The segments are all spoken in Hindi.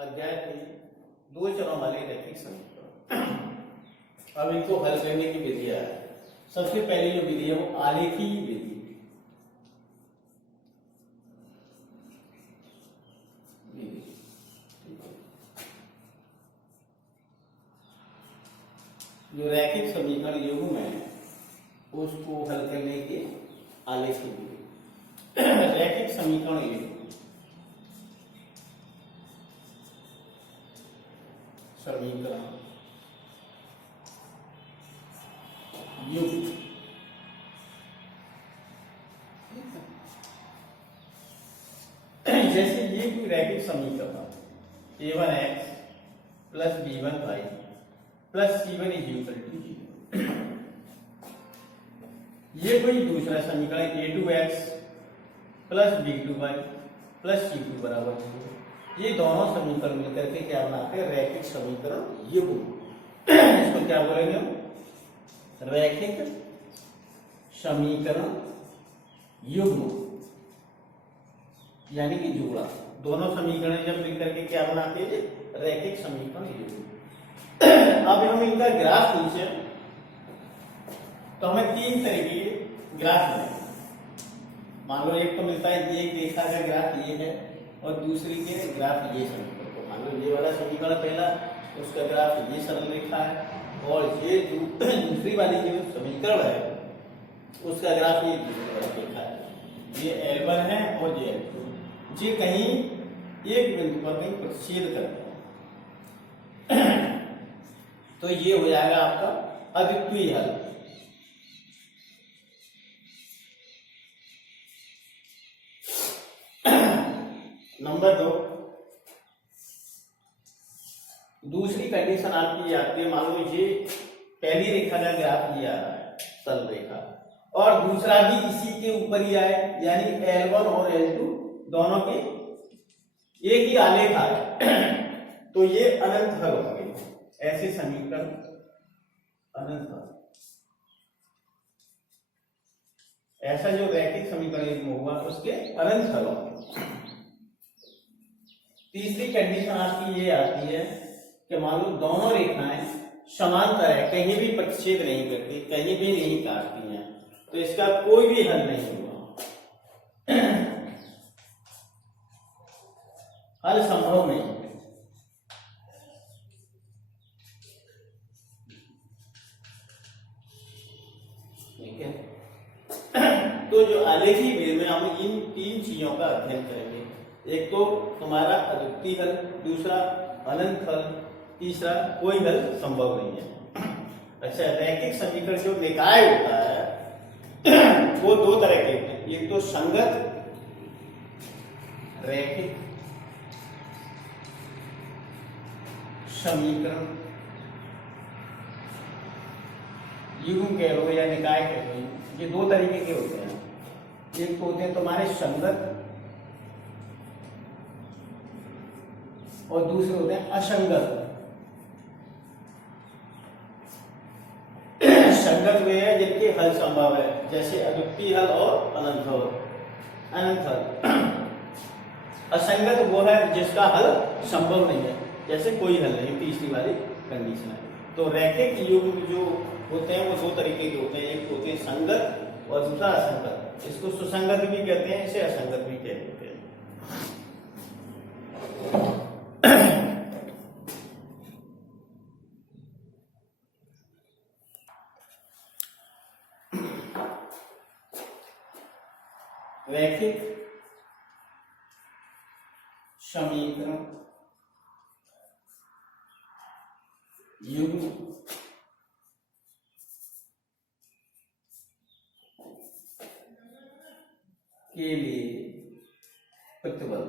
अध्याय 3 दो चरों वाले रैखिक समीकरण। अब इनको हल करने की विधियां है। सबसे पहली जो विधि है वो आलेखी विधि। जो रैखिक समीकरण युग्म है उसको हल करने के आलेखी विधि। रैखिक समीकरण युग्म समीकरण युग्म जैसे ये कोई रैखिक समीकरण a1x plus b1y plus c1 is equal to 0। ये कोई दूसरा समीकरण a2x plus b2y plus c2 बराबर 0। ये दोनों समीकरण मिलकर के क्या बनाते हैं? रैखिक समीकरण युग्म। इसको क्या बोलेंगे हम? रैखिक समीकरण युग्म यानी कि जोड़ा। दोनों समीकरण जब मिलकर के क्या बनाते हैं? रैखिक समीकरण युग्म। अब हम इनका ग्राफ पूछे तो हमें तीन तरह के ग्राफ मिलेंगे। मान लो एक तो मिलता है ये रेखा का ग्राफ ये है और दूसरी के ग्राफ ये समीकरण। तो मान लो ये वाला समीकरण पहला, उसका ग्राफ ये सरल रेखा है और ये दूसरी वाली जो समीकरण है उसका ग्राफ ये दूसरी वाली रेखा है। ये L1 है और ये L2। ये कहीं एक बिंदु पर कहीं प्रतिच्छेद करते हैं तो ये हो जाएगा आपका अद्वितीय हल। नंबर 2, दूसरी कंडीशन आपकी आती है। मान लो ये पहली रेखा का ग्राफ ये आ रहा है सरल रेखा और दूसरा भी इसी के ऊपर ही आए, यानी L1 और L2 दोनों के एक ही आलेख आए तो ये अनंत हल होंगे। ऐसे समीकरण अनंत हल। ऐसा जो रैखिक समीकरण होगा उसके अनंत हल होंगे। तीसरी कंडीशन आपकी ये आती है कि मान लो दोनों रेखाएं समांतर है, कहीं भी प्रतिच्छेद नहीं करती, कहीं भी नहीं काटती हैं, तो इसका कोई भी हल नहीं होगा। हल संभव नहीं है। ठीक है, तो जो आलेखी विधि में हम इन तीन चीजों का अध्ययन करेंगे। एक तो तुम्हारा अद्वितीय हल, दूसरा अनंत हल, तीसरा कोई हल संभव नहीं है। अच्छा, रैखिक समीकरण जो निकाय होता है वो दो तरह के होते हैं। एक तो संगत रैखिक समीकरण युग्म कह लो या निकाय कह लो, ये दो तरीके के होते हैं। एक तो होते हैं तुम्हारे संगत और दूसरे होते हैं असंगत। संगत वे है जिनके हल संभव है, जैसे अद्वितीय हल और अनंत हल। असंगत वो है जिसका हल संभव नहीं है, जैसे कोई हल नहीं, तीसरी वाली कंडीशन है। तो रैखिक युग्म जो होते हैं वो दो तरीके के होते हैं। एक होते हैं संगत और दूसरा असंगत। इसको सुसंगत भी कहते हैं, इसे असंगत भी कहते हैं। रैखिक समीकरण युग्म के लिए प्रतिबल।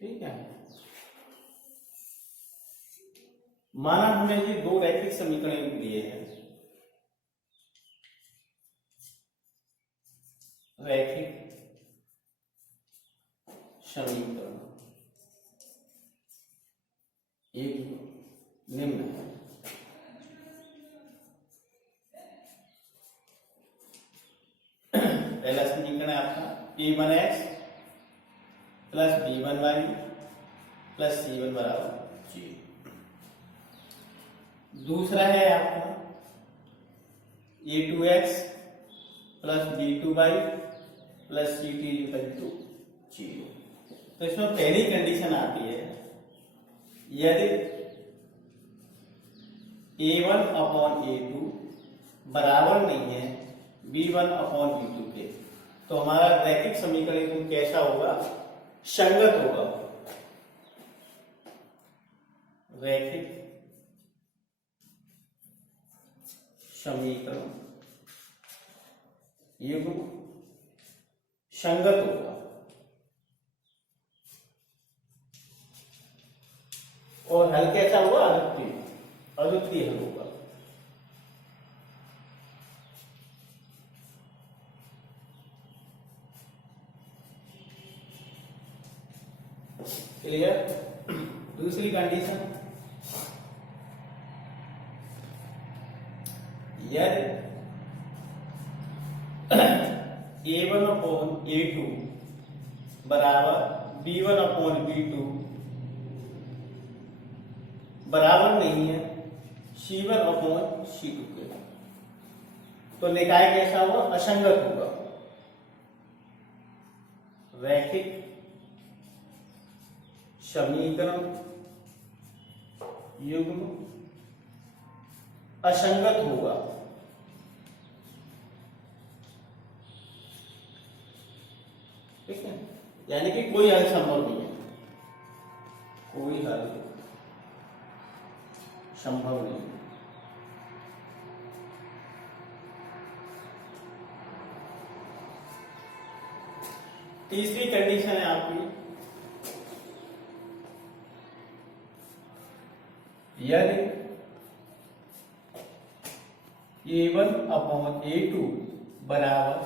ठीक है, माना हमने ये दो रैखिक समीकरण दिए हैं। रैखिक समीकरण एक निम्न है। पहला समीकरण है आपका a1x plus b1y plus c1 बराबर 0। दूसरा है आपका a2x plus b2y plus c2 equal to 0। तो इसमें पहली कंडीशन आती है यदि a1 अपॉन a2 बराबर नहीं है b1 अपॉन b2 के, तो हमारा रैखिक समीकरण कैसा होगा? संगत होगा। रैखिक समीकरण युग्म संगत होगा और हल कैसा होगा? अद्वितीय, अद्वितीय हल होगा। क्लियर? दूसरी कंडीशन, यदि a1 अपॉन a2 बराबर b1 अपॉन b2 बराबर नहीं है c1 अपॉन c2 के, तो निकाय कैसा होगा? असंगत होगा। रैखिक समीकरण युग्म असंगत होगा। ठीक है, यानी कि कोई हल संभव नहीं है, कोई हल संभव नहीं है। तीसरी कंडीशन है आपकी, यदि a1 अपॉन a2 बराबर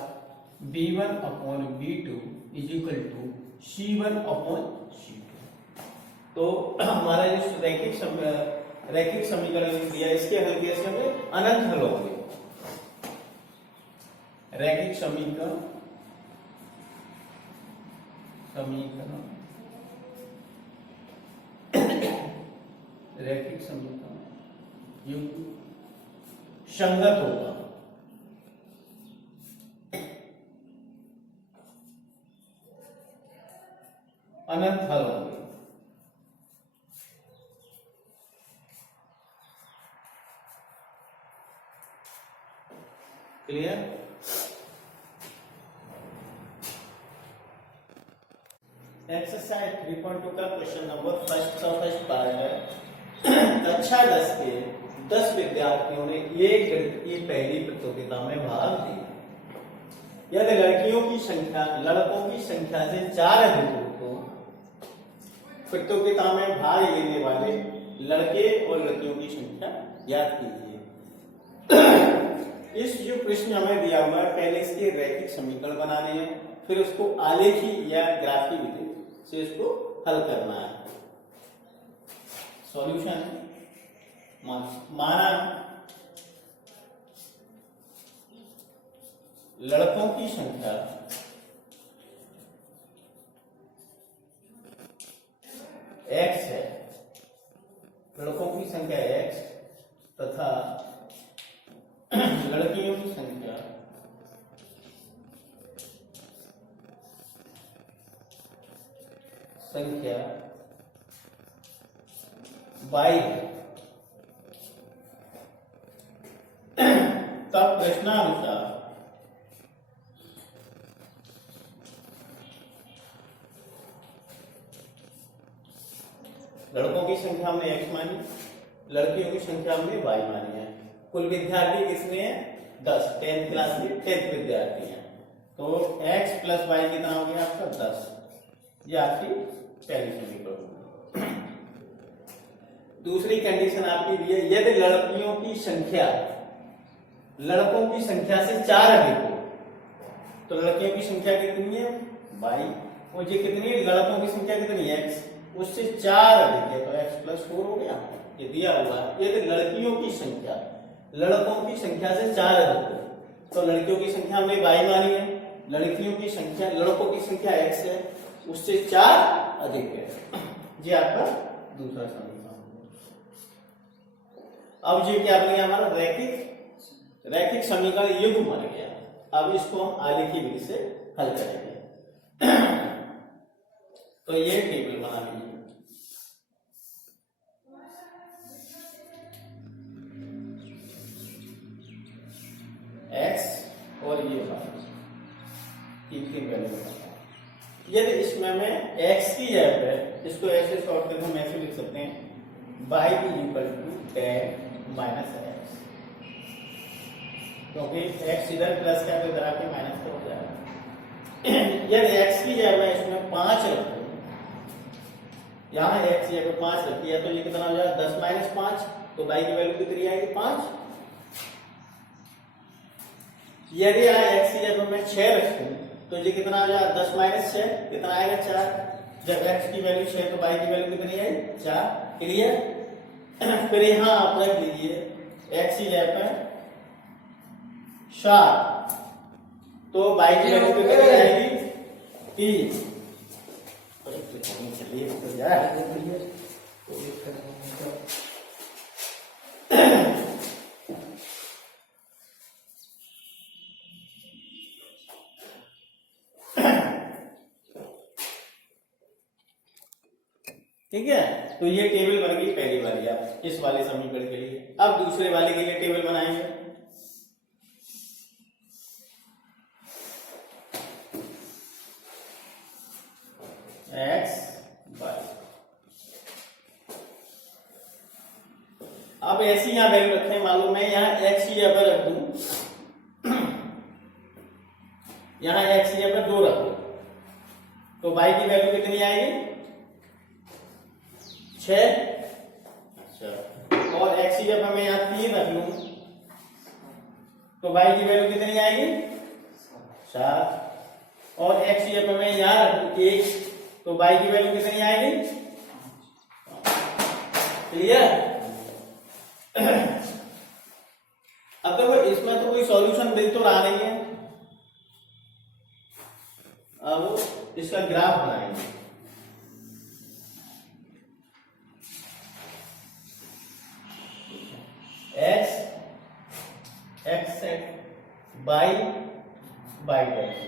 b1 upon b2 is equal to c1 upon c2, तो हमारा जो रैखिक समीकरण दिया इसके हल कैसे होंगे? अनंत हल होंगे। रैखिक समीकरण रैखिक समीकरण युग्म संगत होगा। अनंत हल होंगे। क्लियर? एक्सरसाइज 3.2 का क्वेश्चन नंबर फर्स्ट पार्ट है। कक्षा 10 के 10 विद्यार्थियों ने एक गणित की पहली प्रतियोगिता में भाग लिया। यदि लड़कों की संख्या से 4 अधिक हो तो प्रतियोगिता में भाग लेने वाले लड़के और लड़कियों की संख्या ज्ञात कीजिए। इस जो प्रश्न हमें दिया हुआ है, पहले इसके रैखिक समीकरण बनाने हैं, फिर उसको आलेखी या ग्राफी विधि से इसको हल करना है। सॉल्यूशन माना लड़कों की संख्या x है, लड़कों की संख्या x तथा लड़कियों की संख्या y है। तब प्रश्नानुसार लड़कों की संख्या हमने x मानी, लड़कियों की संख्या हमने y मानी है। कुल विद्यार्थी कितने हैं? 10, 10th क्लास के 10th विद्यार्थी हैं। तो x प्लस y कितना हो गया आपका? 10। ये आपकी पहली समीकरण होगी। दूसरी कंडीशन आपकी दी है, यदि लड़कियों की संख्या लड़कों की संख्या से 4 अधिक हो तो लड़कियों की संख्या कितनी है? y, और ये कितनी है? लड़कों की संख्या कितनी है? x, उससे 4 अधिक है तो x प्लस 4 हो गया, ये दिया हुआ है। यदि लड़कियों की संख्या लड़कों की संख्या से 4 अधिक हो तो लड़कियों की संख्या हमने y मानी है, लड़कियों की संख्या, लड़कों की संख्या x है, उससे 4 अधिक है। ये आपका दूसरा समीकरण। अब ये क्या बन गया हमारा? रैखिक समीकरण युग्म बन गया। अब इसको हम आलेखी विधि से हल करेंगे। तो ये टेबल बना लीजिए। x और ये तीन वैल्यू। यदि इसमें मैं x की जगह पे इसको ऐसे शॉर्ट करके हम ऐसे लिख सकते हैं, y is equal to tan minus x, क्योंकि x इधर प्लस का तो इधर आके माइनस का हो जाएगा। यदि x की जगह मैं इसमें 5 रखूं, यहाँ x की जगह 5 रखी है, तो ये कितना हो जाएगा? 10 माइनस 5, तो y की वैल्यू कितनी आएगी? 5। यदि यहाँ x की जगह मैं 6 रखूं, तो ये कितना हो जाएगा? 10 माइनस 6 कितना आएगा? 4। जब x की वैल्यू 6 तो y की वैल्यू कितनी आएगी? 4। क्लियर? फिर यहां आप रख लीजिए x की जगह पर 7, तो y की वैल्यू कितनी आएगी? 3। चलिए तो यार ठीक है। तो ये टेबल बन गई पहली वाली आप इस वाले समीकरण के लिए। अब दूसरे वाले के लिए टेबल बनाएंगे। x y। अब ऐसी यहां वैल्यू रखें, मालूम है यहां x की जगह रख दूं, यहां x की जगह 2 रख दूं, तो y की वैल्यू कितनी आएगी? 6। अच्छा, और x की जगह मैं यहाँ 3 रख लूं, तो y की वैल्यू कितनी आएगी? 7। और x की जगह मैं यहाँ रख लूं 1, तो y की वैल्यू कितनी आएगी? क्लियर? अब देखो इसमें तो कोई सॉल्यूशन मिल तो रहा नहीं है। अब इसका ग्राफ बनाएंगे। x y डैश,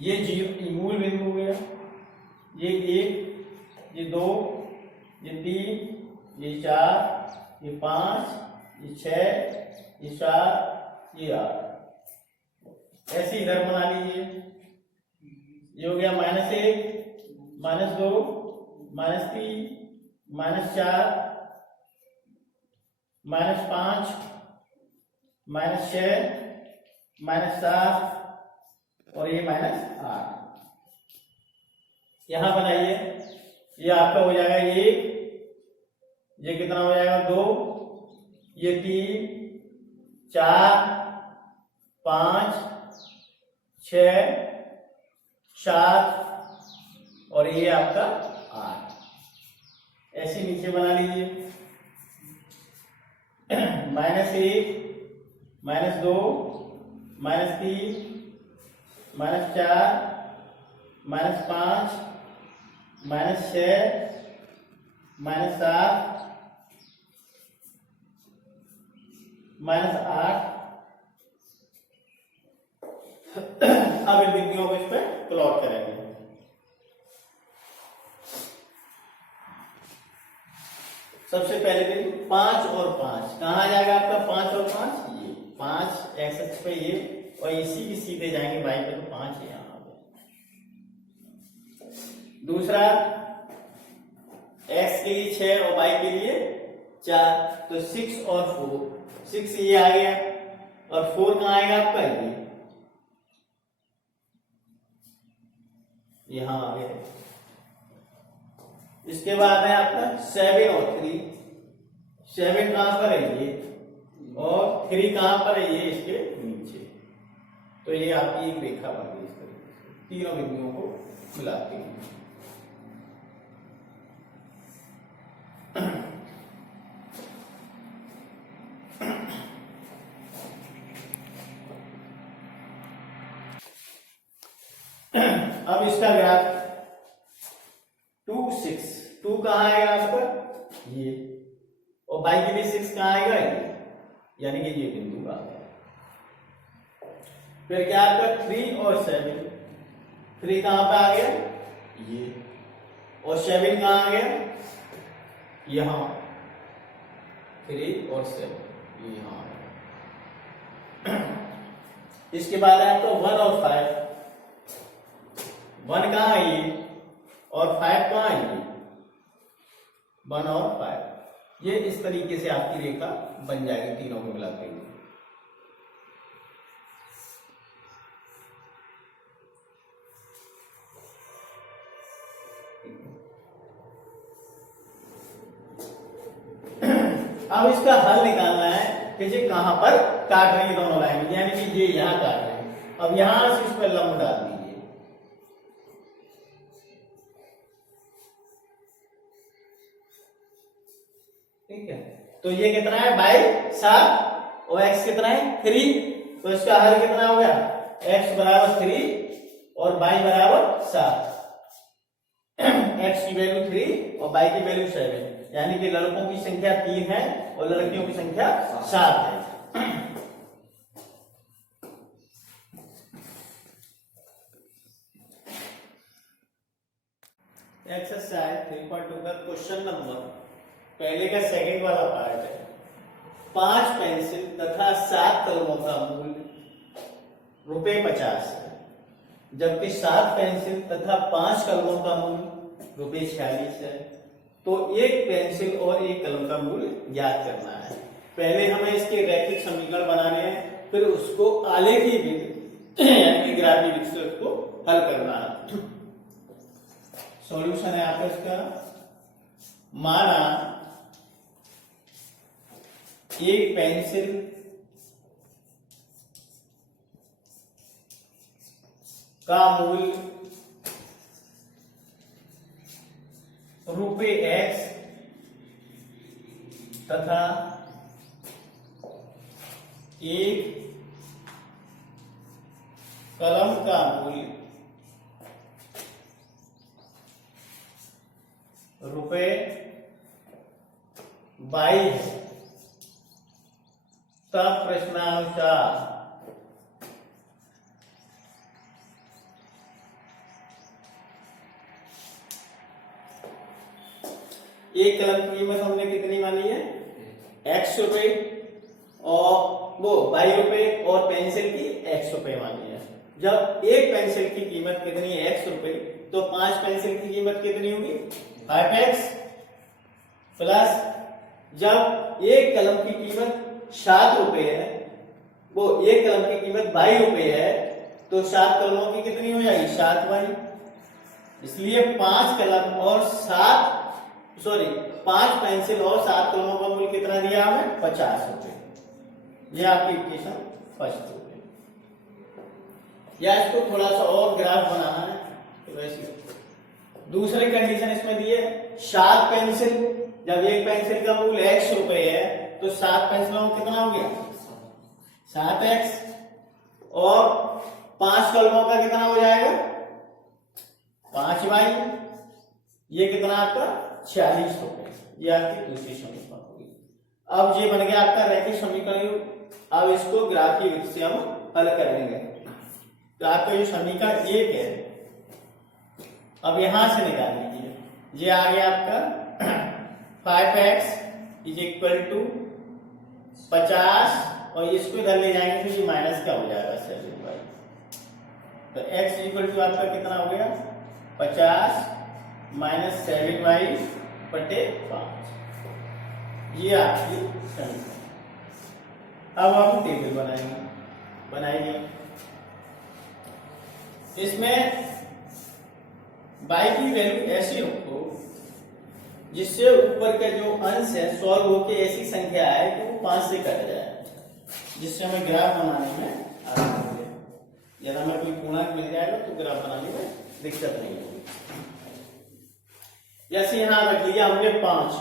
ये मूल बिंदु हो गया, ये 1, ये 2, ये 3, ये 4, ये 5, ये 6, ये 7, ये 8। ऐसे इधर बना लीजिए। ये हो गया -1, -2, -3, -4, -5, -6, -7 और ये -8। यहां बनाइए, ये आपका हो जाएगा 1, ये कितना हो जाएगा? 2, ये 3, 4, 5, 6, 7 और ये आपका 8। ऐसे नीचे बना लीजिए। -1, -2, -3, -4, -5, -6, -7, -8। अब इन बिंदुओं को इस पे प्लॉट करेंगे। सबसे पहले बिंदु 5 और 5 कहां आ जाएगा आपका? 5 और 5 ये 5 x अक्ष पे ये, और इसी के सीधे जाएंगे y पे, तो 5 यहां आ गया। दूसरा x के लिए 6 और y के लिए 4, तो 6 और 4, 6 ये आ गया और 4 कहां आएगा आपका? ये यहां आ गया। इसके बाद है आपका 7 और 3। 7 कहां पर है? ये, और 3 कहां पर है? ये इसके नीचे। तो ये आपकी एक रेखा बन गई इस तरीके से, तीनों बिंदुओं को मिलाती है। अब इसका ग्राफ 2 6, 2 कहाँ आएगा आपका ये, और बाई के भी 6 कहाँ आएगा ये, यानी कि ये बिंदु आ गया। फिर क्या आपका 3 और 7, 3 कहाँ पे आ गया ये, और 7 कहाँ आ गया यहां, 3 और 7 ये यहां आ गया। इसके बाद है आपका 1 और 5, 1 कहाँ है ये और 5 कहाँ है ये, 1 और 5, ये इस तरीके से आपकी रेखा बन जाएगी तीनों को मिलाते हुए। अब इसका हल निकालना है कि ये कहां पर काट रही है दोनों लाइन, यानी कि ये यहां काट रही है। अब यहां से इस पर लंब डाल दीजिए, ठीक है। तो ये कितना है बाई 7 और x कितना है 3, तो इसका हल कितना हो गया, x बराबर 3 और y बराबर 7। x की वैल्यू 3 और y की वैल्यू 7, यानी कि लड़कों की संख्या 3 है और लड़कियों की संख्या 7 है। एक्सरसाइज 3.2 का क्वेश्चन नंबर पहले का सेकंड वाला पार्ट है। 5 पेंसिल तथा 7 कलमों का मूल्य ₹50 है, जबकि 7 पेंसिल तथा 5 कलमों का मूल्य ₹46 है। तो एक पेंसिल और एक कलम का मूल्य ज्ञात करना है। पहले हमें इसके रैखिक समीकरण बनाने हैं, फिर उसको आलेखी विधि यानी कि ग्राफिक विधि से उसको हल करना है। सॉल्यूशन है आपका इसका, माना एक पेंसिल का मूल्य ₹X तथा एक कलम का मूल्य ₹22 है, तब प्रश्नानुसार एक कलम की कीमत हमने कितनी मानी है X रुपए, और वो ₹22 और पेंसिल की X रुपए मानी है। जब एक पेंसिल की कीमत कितनी है X रुपए, तो 5 पेंसिल की कीमत कितनी होगी 5X, प्लस जब एक कलम की कीमत 7 रुपए है, वो एक कलम की कीमत ₹22 है, तो 7 कलमों की कितनी हो जाएगी 7Y। इसलिए 5 कलम और 5 पेंसिल और 7 कलमों का मूल्य कितना दिया हमें ₹50। ये आपकी इक्वेशन फर्स्ट हो गई। या इसको थोड़ा सा और ग्राफ बनाना है तो वैसे दूसरी कंडीशन इसमें दी है, 7 पेंसिल, जब एक पेंसिल का मूल्य X रुपए है तो 7 पेंसिलों में कितना हो गया 7X, और 5 कलमों का कितना हो जाएगा 5Y, ये कितना आपका 46 रुपए। ये आपकी दूसरी समीकरण होगी। अब ये बन गया आपका रैखिक समीकरण। अब इसको ग्राफीय विधि से हम हल करेंगे। तो आपका जो समीकरण 1 है, अब यहां से निकाल लीजिए, ये आ गया आपका 5X इज इक्वल टू 50, और इसको इधर ले जाएंगे तो ये माइनस का हो जाएगा 7Y। तो X इक्वल टू आपका कितना हो गया 50 माइनस 7Y बटे 5। ये आपकी समीकरण। अब हम टेबल बनाएंगे। इसमें y की वैल्यू ऐसी रखो जिससे ऊपर का जो अंश है सॉल्व होकर ऐसी संख्या आए कि वो 5 से कट जाए, जिससे हमें ग्राफ बनाने में आसानी हो जाए। यदि हमें कोई पूर्णांक मिल जाएगा तो ग्राफ बनाने में दिक्कत नहीं होगी। जैसे यहां रख लिया हमने 5,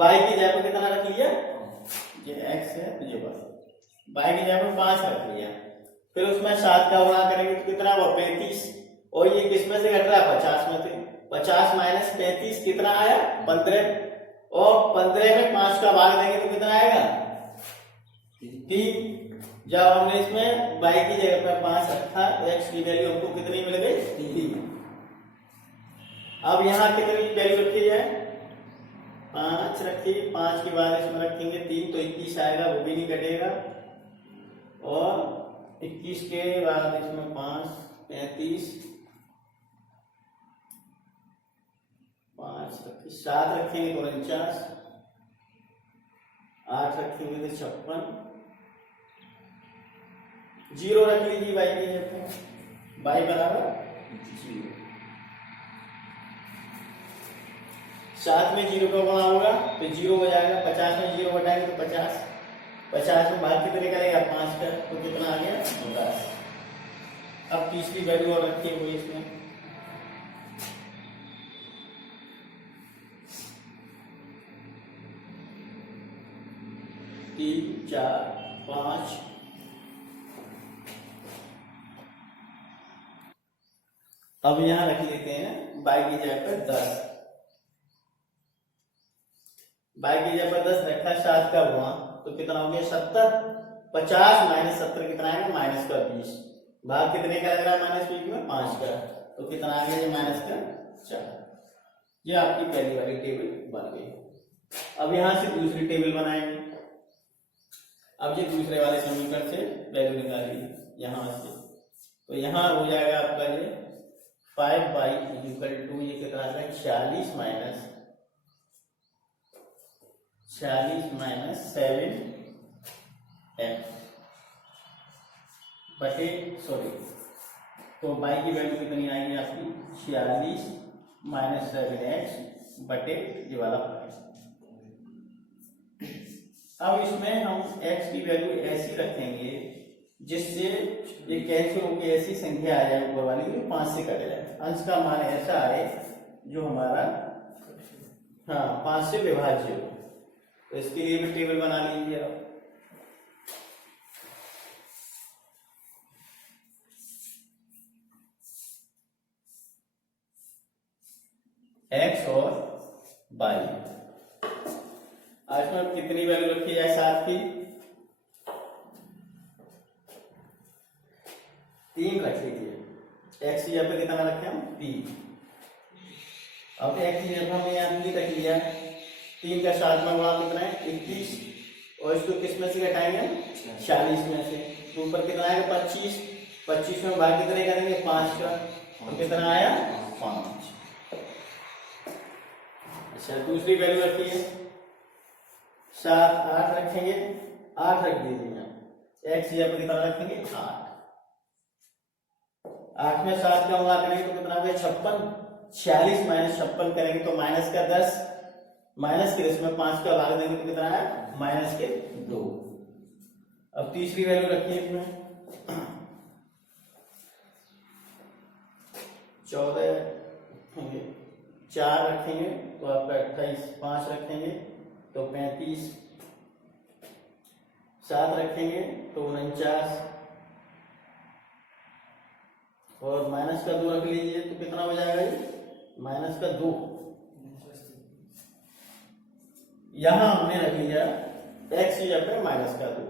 y की जगह पर कितना रख लिया, ये x है तो ये y की जगह पर 5 रख लिया। फिर उसमें 7 का गुणा करेंगे तो कितना हुआ 35, और ये किस में से घट रहा है? 50 में से। 50 माइनस 35 कितना आया? 15। और 15 में 5 का भाग देंगे तो कितना आएगा? 3। जब हमने इसमें y की जगह पर 5 रखा तो x की वैल्यू हमको कितनी मिल गई? 3। अब यहाँ कितनी वैल्यू रखी जाए? 5 रखिए। 5 के बाद इसमें रखेंगे 3 तो 21 आएगा, वो भी नहीं कटेगा। और 21 के बाद इसमें 5 35 5 रखिए। 7 रखेंगे तो 49, 8 रखेंगे तो 56, 0 रख लीजिए y की जगह पे। y बराबर 0। 7 में 0 का गुणा होगा तो 0 हो जाएगा। 50 में 0 घटाएंगे तो 50। 50 में भाग कितने करेगा? 5 का, तो कितना आ गया? 10। अब तीसरी वैल्यू और रखिए हुई इसमें। तीन, 4, 5। अब यहां रख लेते हैं y की जगह पर 10। y की जगह पर 10 रखा, 7 का हुआ तो कितना हो गया? 70। 50 माइनस 70 कितना आएगा? माइनस का 20। भाग कितने का लग रहा है? माइनस 20 में 5 का, तो कितना आ गया? ये माइनस का 4। ये आपकी पहली वाली टेबल बन गई। अब यहां से दूसरी टेबल बनाएंगे। अब ये दूसरे वाले समीकरण से वैल्यू निकालिए यहां से, तो यहां हो जाएगा आपका ये 5y इक्वल टू ये कितना आ गया? 46 माइनस 7x बटे सॉरी, तो y की वैल्यू कितनी आएगी आपकी? 46 माइनस 7x बटे ये वाला 5। अब इसमें हम x की वैल्यू ऐसी रखेंगे जिससे ये कैंसिल होकर ऐसी संख्या आ जाए ऊपर वाली जो 5 से कट जाए। अंश का मान ऐसा आए जो हमारा 5 से विभाज्य हो। तो इसके लिए भी टेबल बना लीजिए आप। x और y, आज में कितनी वैल्यू रखी जाए? 7 की 3 रख लीजिए। x की जगह पे कितना रखे हम? 3। अब x की जगह हमने यहाँ 3 रख लिया। 3 का 7 में गुणा कितना है? 21। और इसको किस में से घटाएंगे? 40 में से। तो ऊपर कितना आएगा? 25। 25 में भाग कितने करेंगे? 5 का, तो कितना आया? 5। अच्छा, दूसरी वैल्यू रखिए 7। 8 रखेंगे, 8 रख दीजिए। x की जगह पे कितना रखेंगे? 8। 8 में 7 का गुणा करेंगे तो कितना हो गया? 56। 46 माइनस 56 करेंगे तो माइनस का 10। माइनस के इसमें 5 का भाग देंगे तो कितना है? माइनस के 2। अब तीसरी वैल्यू रखिए इसमें 14 रखेंगे, 4 रखेंगे तो आपका 28। 5 रखेंगे तो 35। 7 रखेंगे तो 49। और माइनस का 2 रख लीजिए तो कितना हो जाएगा? ये माइनस का 2। यहां हमने रख लिया x की जगह पे माइनस का 2।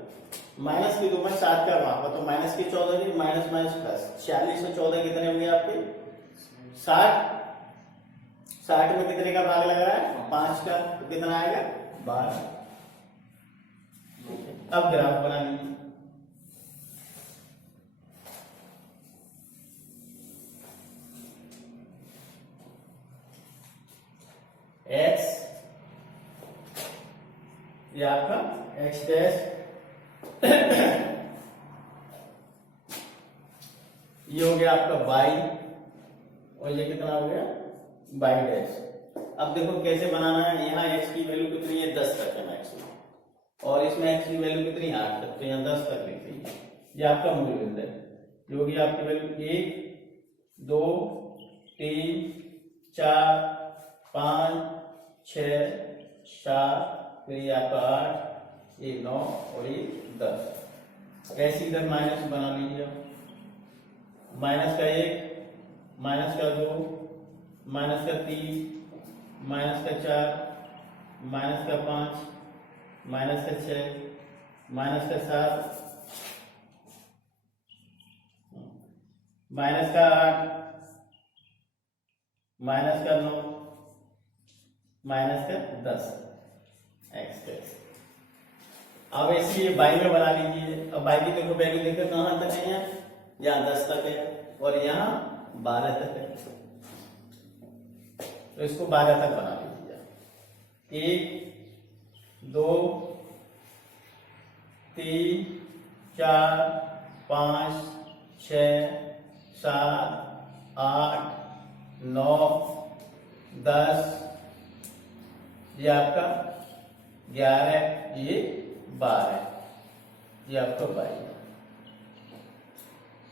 माइनस के 2 में 7 का भाग तो माइनस के 14 की माइनस माइनस प्लस। 46 और 14 कितने होंगे आपके? 60। 60 में कितने का भाग लग रहा है? 5 का, तो कितना आएगा? 12। अब ग्राफ बना लीजिए। x ये आपका x डैश, ये हो गया आपका y, और ये कितना हो गया? y dash. अब देखो कैसे बनाना है। यहाँ x की वैल्यू कितनी है? 10 तक है मैक्सिमम, और इसमें x की वैल्यू कितनी? 8 तक, तो यहाँ 10 तक लिख लीजिए। ये आपका मूल बिंदु है, जो होगी आपकी वैल्यू 1, 2, 3, 4, 5, 6, 7, फिर ये आपका 8, ये 9 और ये 10। ऐसे इधर माइनस बना लीजिए। माइनस का 1, माइनस का 2, माइनस का 3, माइनस का 4, माइनस का 5, माइनस का 6, माइनस का 7, माइनस का 8, माइनस का 9, माइनस का 10 एक्स। अब ऐसे ये बाई में बना लीजिए। अब बाई की देखो वैल्यू देखो कहां तक है, यहाँ 10 तक है और यहाँ 12 तक है, तो इसको 12 तक बना लीजिए। 1 2 3 4 5 6 7 8 9 10, ये आपका 11, ये 12, ये आपका 22।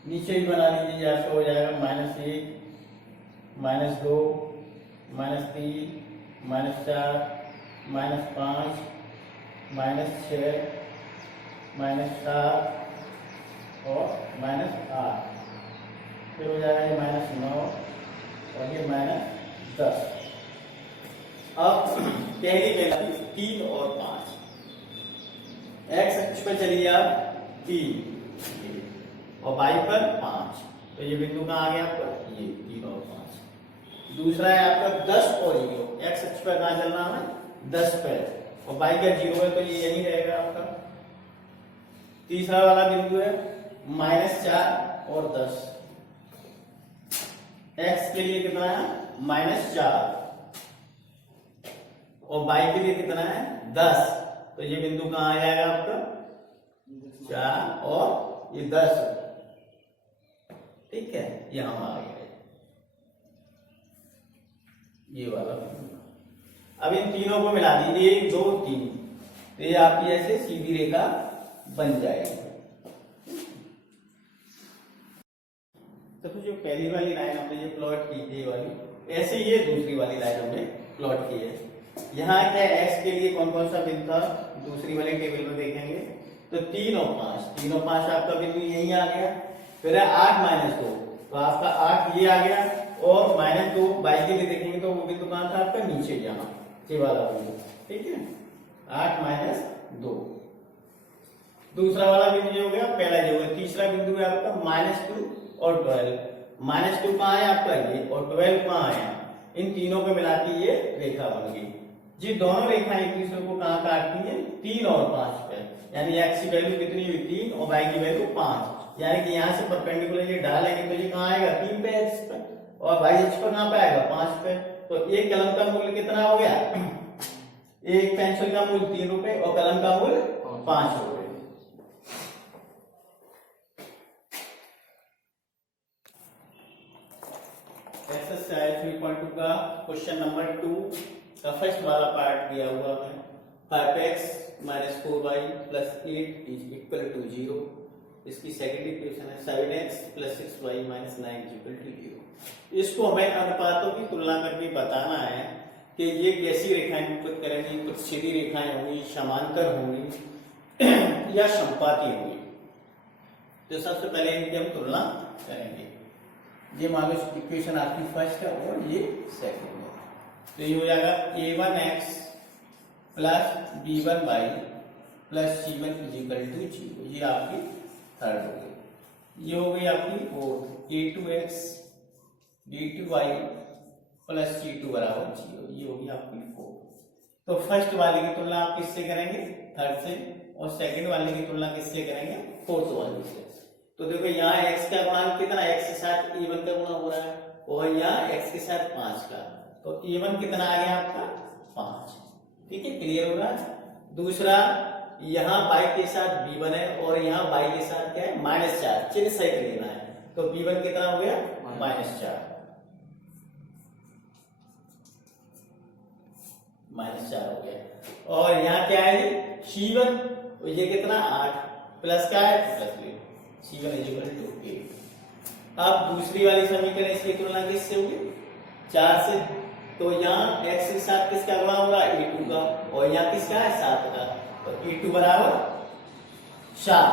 नीचे ही बना लीजिए, आपका हो जाएगा -1, -2, -3, -4, -5, -6, -7 और -8, फिर हो जाएगा ये -9 और ये -10। अब पहली वैल्यू 3 और 5, एक्स अक्ष पर चलिए आप 3 और वाई पर 5, तो ये बिंदु कहाँ आ गया आपका, ये 3 और 5। दूसरा है आपका 10 और 0, एक्स अक्ष पर कहाँ चलना है, 10 पर, और वाई का 0 है तो ये यही रहेगा आपका। तीसरा वाला बिंदु है -4 और 10, एक्स के लिए कितना है -4 और वाई के लिए कितना है 10, तो ये बिंदु कहाँ आ जाएगा आपका 4 और ये 10, ठीक है, यहां आ गया ये वाला बिंदु। अब इन तीनों को मिला दीजिए, 1 2 3, तो ये आपकी ऐसे सीधी रेखा बन जाएगी। तो जो पहली वाली लाइन हमने जो प्लॉट की थी वाली, ऐसे ये दूसरी वाली लाइन हमने प्लॉट की है। यहाँ क्या एक्स के लिए कौन कौन सा बिंदु था, दूसरी वाले टेबल में देखेंगे तो 3 और 5, 3 और 5 आपका बिंदु यही आ गया। फिर है 8 - 2, तो आपका 8 ये आ गया, और -2 बाई के लिए देखेंगे तो वो बिंदु कहाँ था आपका, नीचे यहाँ ये वाला बिंदु, ठीक है, 8 - 2। दूसरा वाला बिंदु जो हो गया, पहला जो हो गया। तीसरा बिंदु है आपका -2 और 12, -2 कहाँ है आपका ये, और 12 कहाँ है, इन तीनों को मिला के ये रेखा बन गई। जी दोनों रेखाएं एक दूसरे को कहाँ काटती हैं, 3 और 5 पे, यानी एक्स की वैल्यू कितनी हुई 3 और वाई की वैल्यू 5, यानी कि यहाँ से परपेंडिकुलर ये डालेंगे तो ये कहाँ आएगा 3 पे एक्स पे, और वाई एक्स पर कहाँ पे आएगा 5 पे। तो एक कलम का मूल्य कितना हो गया, एक पेंसिल का मूल्य 3 रुपए और कलम का मूल्य 5 रुपए। एक्सरसाइज 3.2 का क्वेश्चन नंबर 2 का फर्स्ट वाला पार्ट दिया हुआ है। 5x - 4y + 8 = 0। इसकी सेकंड इक्वेशन है 7x + 6y - 9 = 0। इसको हमें अनुपातों की तुलना करके बताना है कि ये कैसी रेखाएं उत्पन्न करेंगी, कुछ सीधी रेखाएं होंगी, समांतर होंगी या समपाती होंगी। तो सबसे पहले इनकी हम तुलना करेंगे। ये मान लो इक्वेशन आपकी फर्स्ट है और ये सेकंड है, तो ये हो जाएगा a1x + b1y + c1 = 0। ये आपकी थर्ड हो गई। ये हो गई आपकी फोर्थ, a2x b2y + c2 = 0। ये होगी आपकी फोर्थ। तो फर्स्ट वाले की तुलना आप किससे करेंगे, थर्ड से, और सेकंड वाले की तुलना किससे करेंगे, फोर्थ वाले से। तो देखो यहाँ x का गुणांक कितना, x के साथ a1 का गुणा हो रहा है, और यहाँ x के साथ 5 का, तो a1 कितना आ गया आपका 5, ठीक है, क्लियर हो रहा है। दूसरा यहाँ y के साथ b1 है और यहाँ y के साथ क्या है -4, चिन्ह सही लेना है, तो b1 कितना हो गया -4 हो गया। और यहाँ क्या है c1, ये कितना 8 प्लस क्या है +3, c1 = 8। अब दूसरी वाली समीकरण इसकी तुलना किससे होगी, 4 से, तो यहाँ x के साथ किसका गुणा हो रहा है a2 का, और यहाँ किसका है 7 का, तो a2 = 7,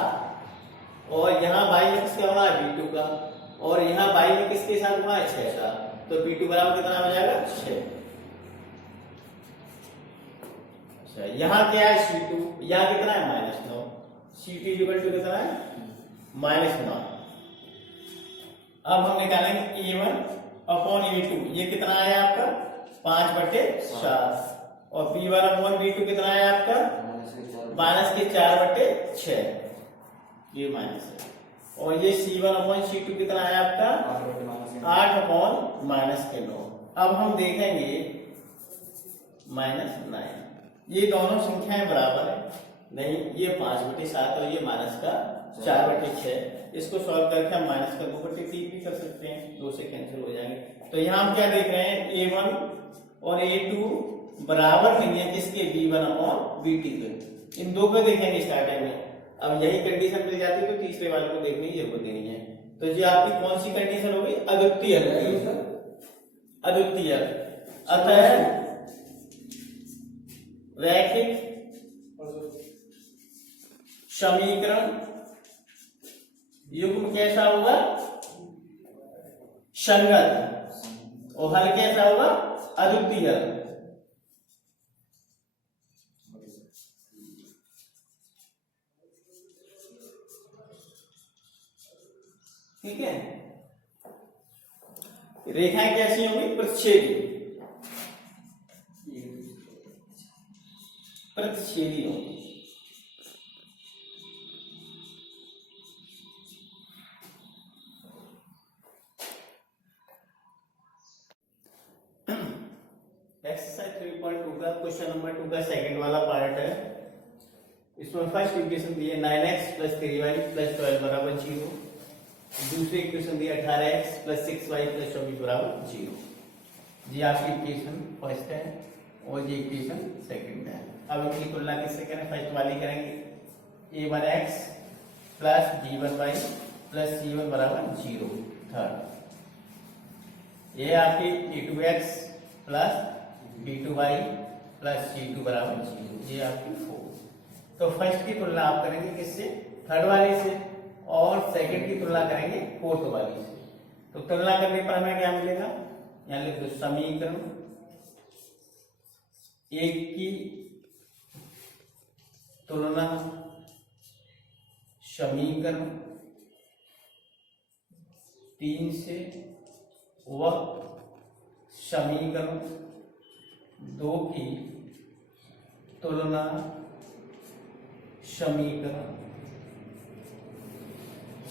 और यहाँ y में किसका गुणा है b2 का, और यहाँ y में किसके साथ हुआ है 6 का, तो p2 बराबर कितना हो जाएगा 6। अच्छा यहाँ क्या है c2, यहाँ कितना है -9, c2 इक्वल टू कितना है -9। अब हम निकालेंगे a1 अपॉन a2, ये कितना आया आपका 5/7, और b1 अपॉन b2 कितना आया आपका -4/6, ये माइनस है। और ये c1 अपॉन c2 कितना आया आपका 8/-9। अब हम देखेंगे -9, ये दोनों संख्याएं बराबर है नहीं, ये 5/7 और ये -4/6। इसको सॉल्व करके हम माइनस का 2/3 भी कर सकते हैं, 2 से कैंसिल हो जाएंगे। तो यहाँ हम क्या देख रहे हैं a1 और a2 बराबर नहीं है किसके b1 अपॉन b2 के, इन दो को देखेंगे स्टार्टिंग में। अब यही कंडीशन मिल जाती तो तीसरे वाले को देखने की जरूरत नहीं है। तो ये आपकी कौन सी कंडीशन हो गई, अद्वितीय, अद्वितीय। अतः रैखिक समीकरण युग्म कैसा होगा, संगत, और हल कैसा होगा अद्वितीय। ठीक है, रेखाएं कैसी होंगी, प्रतिच्छेदी, प्रतिच्छेदी होंगी। एक्सरसाइज 3.2 का क्वेश्चन नंबर 2 का सेकंड वाला पार्ट है। इसमें फर्स्ट इक्वेशन दी है 9x + 3y + 12 बराबर 0। दूसरी इक्वेशन दी 18x + 6y + 24 बराबर 0। ये आपकी इक्वेशन फर्स्ट है और ये इक्वेशन सेकंड है। अब इनकी तुलना किससे करें, फर्स्ट वाली करेंगे, a1x + b1y + c1 बराबर 0 थर्ड। ये आपकी a2x + b2y + c2 बराबर 0, ये आपकी 4। तो फर्स्ट की तुलना आप करेंगे किससे, थर्ड वाले से, और सेकंड की तुलना करेंगे फोर्थ वाली से। तो तुलना करने पर हमें क्या मिलेगा, यहां लिख दो समीकरण एक की तुलना समीकरण 3 से व समीकरण 2 की तुलना समीकरण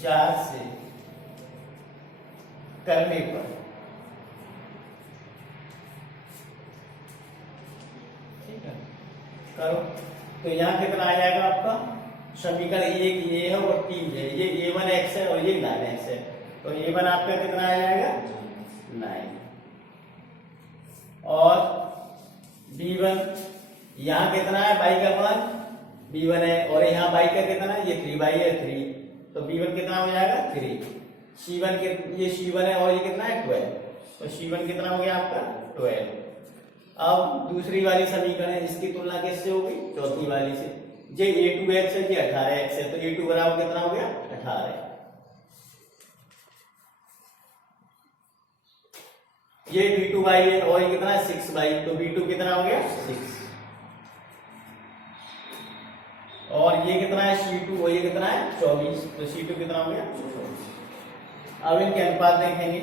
4 से करने पर। ठीक है, करो। तो यहाँ कितना आ जाएगा आपका, समीकरण एक ये है और 3 है, ये a1x है और ये 9x है। तो a1 आपका कितना आ जाएगा 9, और b1 यहाँ कितना है y का मान b1 है, और यहाँ y का कितना है, ये 3y है 3, तो b1 कितना हो जाएगा 3। c1 के ये c1 है और ये कितना है 12, तो c1 कितना हो गया आपका 12। अब दूसरी वाली समीकरण है, इसकी तुलना किससे होगी, चौथी वाली से। ये a2x है, ये 18x है, तो a2 बराबर कितना हो गया 18। ये b2y है और ये कितना है 6y, तो b2 कितना हो गया 6। और ये कितना है c2 और ये कितना है 24, तो c2 कितना हो गया 24। अब इनके अनुपात देखेंगे,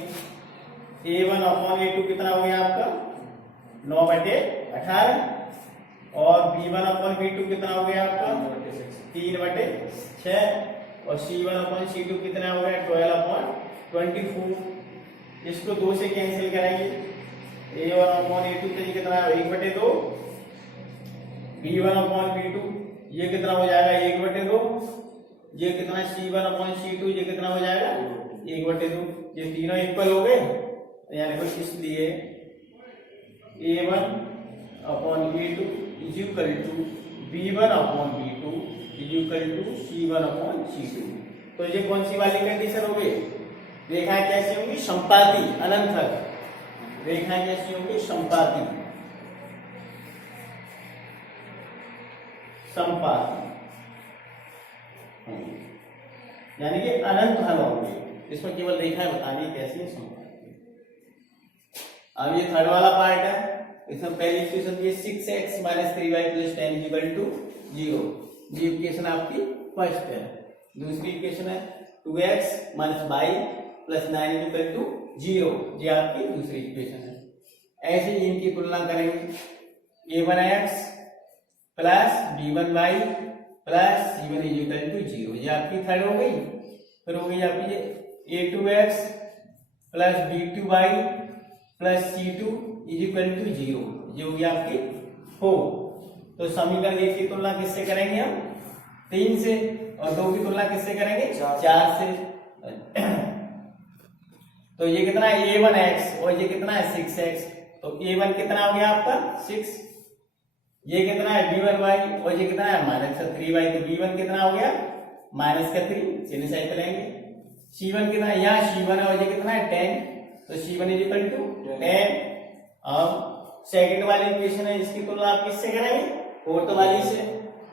a1 अपॉन a2 कितना हो गया आपका 9/18, और b1 अपॉन b2 कितना हो गया आपका 3/6, और c1 अपॉन c2 कितना हो गया 12/24। इसको 2 से कैंसिल करेंगे, a1 अपॉन a2 तो ये कितना है 1/2, b1 अपॉन b2 ये कितना हो जाएगा 1/2, ये कितना c1 अपॉन c2 ये कितना हो जाएगा 1/2। ये तीनों इक्वल हो गए, यानी कि इसलिए a1 upon a2 is equal to b1 upon b2 is equal to c1 upon c2। तो ये कौन सी वाली कंडीशन हो गई, रेखाएं कैसी होंगी संपाती, अनंत रेखाएं कैसी होंगी संपाती, संपाती, यानी कि अनंत हल होंगे। इसमें केवल रेखाएं बतानी है कैसी है समझ। अब ये थर्ड वाला पार्ट है, इसमें पहली इक्वेशन दी है 6x - 3y + 10 = 0। ये इक्वेशन आपकी फर्स्ट है। दूसरी इक्वेशन है 2x - y + 9 = 0। ये आपकी दूसरी इक्वेशन है। ऐसे ही इनकी तुलना करेंगे, a1x + b1y + c1 = 0। ये आपकी थर्ड हो गई। फिर हो गई आपकी ये a2x + b2y + c2 = 0। ये होगी आपकी 4। तो समीकरण 1 की तुलना किससे करेंगे हम? 3 से। और 2 की तुलना किससे करेंगे? 4 से। तो ये कितना है? a1x और ये कितना है? 6x। तो a1 कितना हो गया आपका? 6। ये कितना है? b1y और ये कितना है? -3y। तो b1 कितना हो गया? -3, चिन्ह साइड करेंगे। c1 कितना है? यहाँ c1 है और ये कितना है? 10। तो c1 = 10। अब सेकंड वाली इक्वेशन है, इसकी तुलना आप किससे करेंगे? फोर्थ वाली से।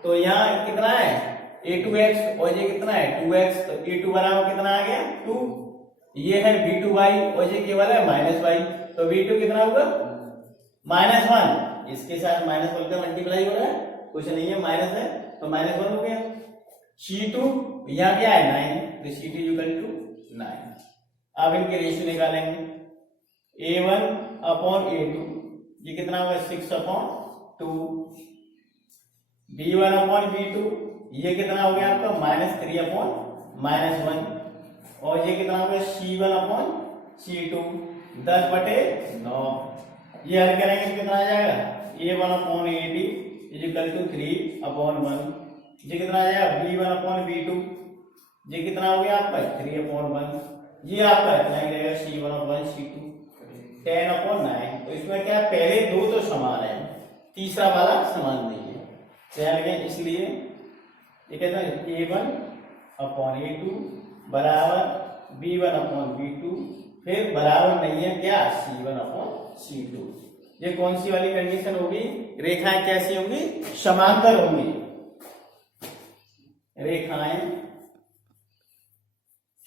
तो यहाँ कितना है? a2x और ये कितना है? 2x। तो a2 बराबर कितना आ गया? 2। ये है b2y और ये केवल है -y। तो b2 कितना होगा? -1। इसके साथ -1 का मल्टीप्लाई हो रहा है, कुछ नहीं है, माइनस है तो -1 हो गया। c2 यहाँ क्या है? 9। तो c2 = 9। अब इनके रेशियो निकालेंगे। a1/a2 ये कितना होगा? 6/2। b1/b2 ये कितना हो गया आपका? -3/-1। और ये कितना हो गया? c1/c2 10/9। ये हल करेंगे तो कितना आ जाएगा? a1/a2 = 3/1। ये कितना आ जाएगा? b1/b2 ये कितना हो गया आपका? 3/1। ये आपका इतना ही रहेगा c1/c2 10/9। तो इसमें क्या, पहले दो तो समान है, तीसरा वाला समान नहीं है, ध्यान रखें। इसलिए ये कहता है a1/a2 बराबर b1/b2, फिर बराबर नहीं है क्या? c1/c2। ये कौन सी वाली कंडीशन होगी? रेखाएं कैसी होंगी? समांतर होंगी। रेखाएं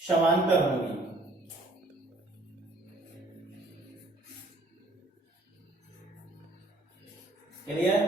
समांतर होंगी। क्लियर?